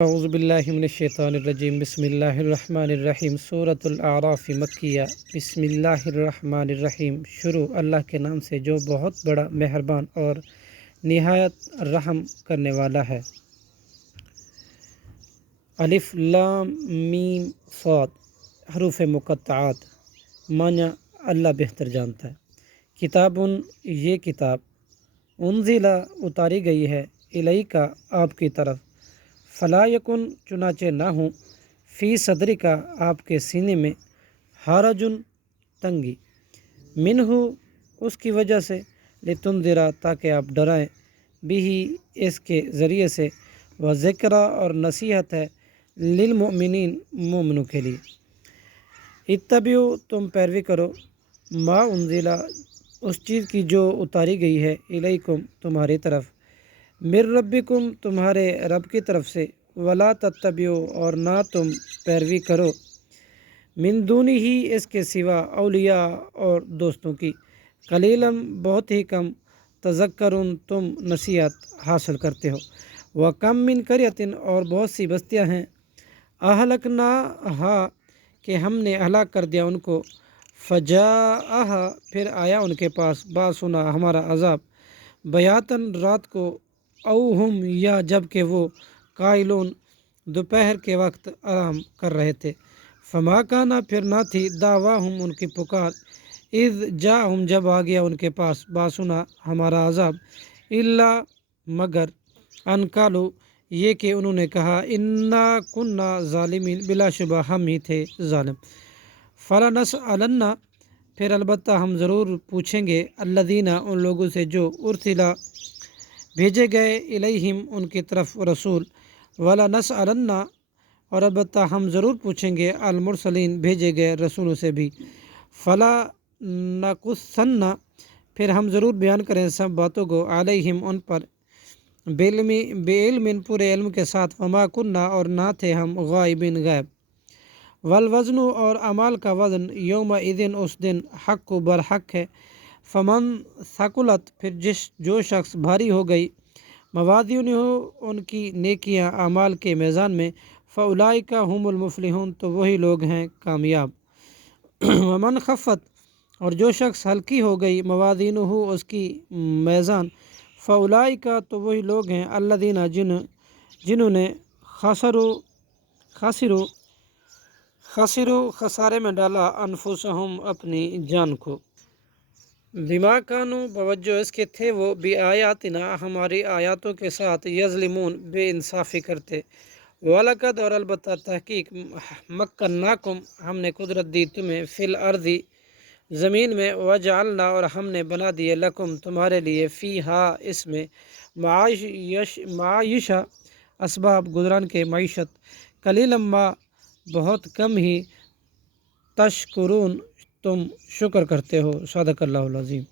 اعوذ باللہ من الشیطان الرجیم بسم اللہ الرحمن الرحیم سورۃ الاعراف مکیہ بسم اللہ الرحمن الرحیم شروع اللہ کے نام سے جو بہت بڑا مہربان اور نہایت رحم کرنے والا ہے۔ الف لام میم صاد حروف مقطعات، معنی اللہ بہتر جانتا ہے۔ کتاب، یہ کتاب، انزلہ اتاری گئی ہے، الیک آپ کی طرف، فلا یکن چنانچہ نہ ہوں، فی صدری کا آپ کے سینے میں، حرجن تنگی، منہ اس کی وجہ سے، لتنذرا تاکہ آپ ڈرائیں، بھی اس کے ذریعے سے، و ذکرہ اور نصیحت ہے، للمؤمنین مومنوں کے لیے۔ اتبعوا تم پیروی کرو، ما انزلہ اس چیز کی جو اتاری گئی ہے، الیکم تمہاری طرف، من ربکم تمہارے رب کی طرف سے، ولا تتبعوا اور نہ تم پیروی کرو، من دونہ ہی اس کے سوا، اولیاء اور دوستوں کی، قلیلا بہت ہی کم، تذکرون تم نصیحت حاصل کرتے ہو، وکم من قریۃ اور بہت سی بستیاں ہیں، اہلکناہا کہ ہم نے ہلاک کر دیا ان کو، فجاءہا پھر آیا ان کے پاس، باسنا ہمارا عذاب، بیاتن رات کو، او ہم یا جب کہ وہ، قائلون دوپہر کے وقت آرام کر رہے تھے، فما کانا پھر نہ تھی، دعواہم ان کی پکار، اذ جاءہم جب آ گیا ان کے پاس، باسنا ہمارا عذاب، الا مگر، ان قالوا یہ کہ انہوں نے کہا، انا کننا ظالمین بلا شبہ ہم ہی تھے ظالم، فلنسألن پھر البتہ ہم ضرور پوچھیں گے، الذین ان لوگوں سے جو ارسلا بھیجے گئے، الیہم ان کی طرف رسول، وَلَنَسْأَلَنَّ اور البتہ ہم ضرور پوچھیں گے، المرسلین بھیجے گئے رسولوں سے بھی، فَلَا نَقُصَّنَّ پھر ہم ضرور بیان کریں سب باتوں کو، علیہم ان پر، بعلم پورے علم کے ساتھ، وما کننا اور نہ تھے ہم، غائبین غیب، والوزن اور اعمال کا وزن، یومئذ اس دن، حق برحق ہے، فمن ثقلت پھر جو شخص بھاری ہو گئی، موازینہ ان کی نیکیاں اعمال کے میزان میں، فاولئک هم المفلحون تو وہی لوگ ہیں کامیاب، ومن خفت اور جو شخص ہلکی ہو گئی، موازینہ اس کی میزان، فاولئک تو وہی لوگ ہیں، الذین جنہوں نے خسروا خسارے میں ڈالا، انفسہم اپنی جان کو، بما کانوا بوجہ اس کے تھے وہ، بآیاتنا ہماری آیاتوں کے ساتھ، یظلمون بے انصافی کرتے، وَلَقَدْ اور البتہ تحقیق، مکناکم ہم نے قدرت دی تمہیں، فی الارض زمین میں، وجعلنا اور ہم نے بنا دیے، لکم تمہارے لیے، فیہا اس میں، معایشہ اسباب گزران کے معیشت، قلیلا ما بہت کم ہی، تشکرون تم شکر کرتے ہو، صدق اللہ العظیم۔